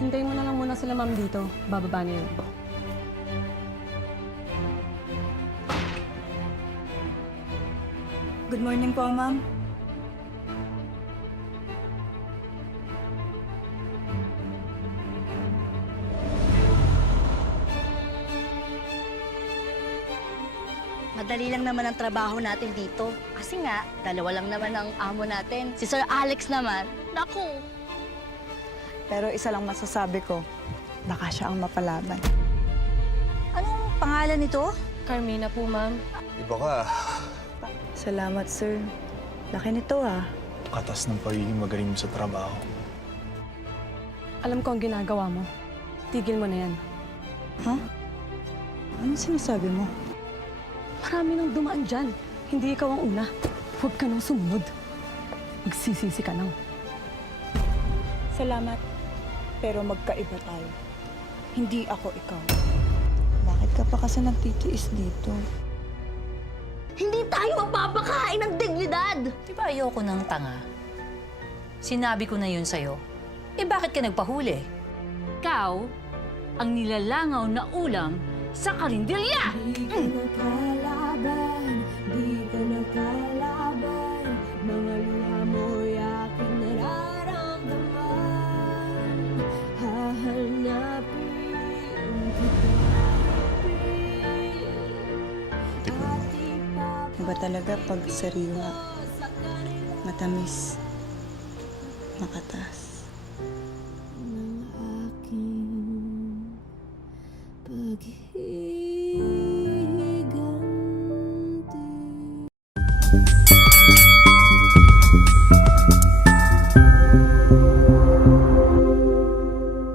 Hintayin mo na lang muna sila ma'am dito. Bababa na yun. Good morning po, ma'am. Madali lang naman ang trabaho natin dito. Kasi nga, dalawa lang naman ang amo natin. Si Sir Alex naman, naku! Pero isa lang masasabi ko, baka siya ang mapalaban. Anong pangalan nito? Carmina po, ma'am. Iba ka. Salamat, sir. Laki nito, ah. Katas ng pagiging magaling mo sa trabaho. Alam ko ang ginagawa mo. Tigil mo na yan. Ha? Anong sinasabi mo? Marami nang dumaan dyan. Hindi ikaw ang una. Huwag ka nang sumunod. Magsisisi ka lang. Salamat. Pero magkaiba tayo. Hindi ako ikaw. Bakit ka pa kasi nagtitiis dito? Hindi tayo mapapakain ng dignidad! Di ba ayoko ng tanga? Sinabi ko na yun sa'yo. Eh bakit ka nagpahuli? Ikaw ang nilalangaw na ulam sa karinderya! Di ka nakalaban, di ka nakalaban. Mga luha mo'y aking nararamdaman. Hahanapin kita. Iba talaga pag sariwa, matamis, makatas. Ng aking paghihiganti.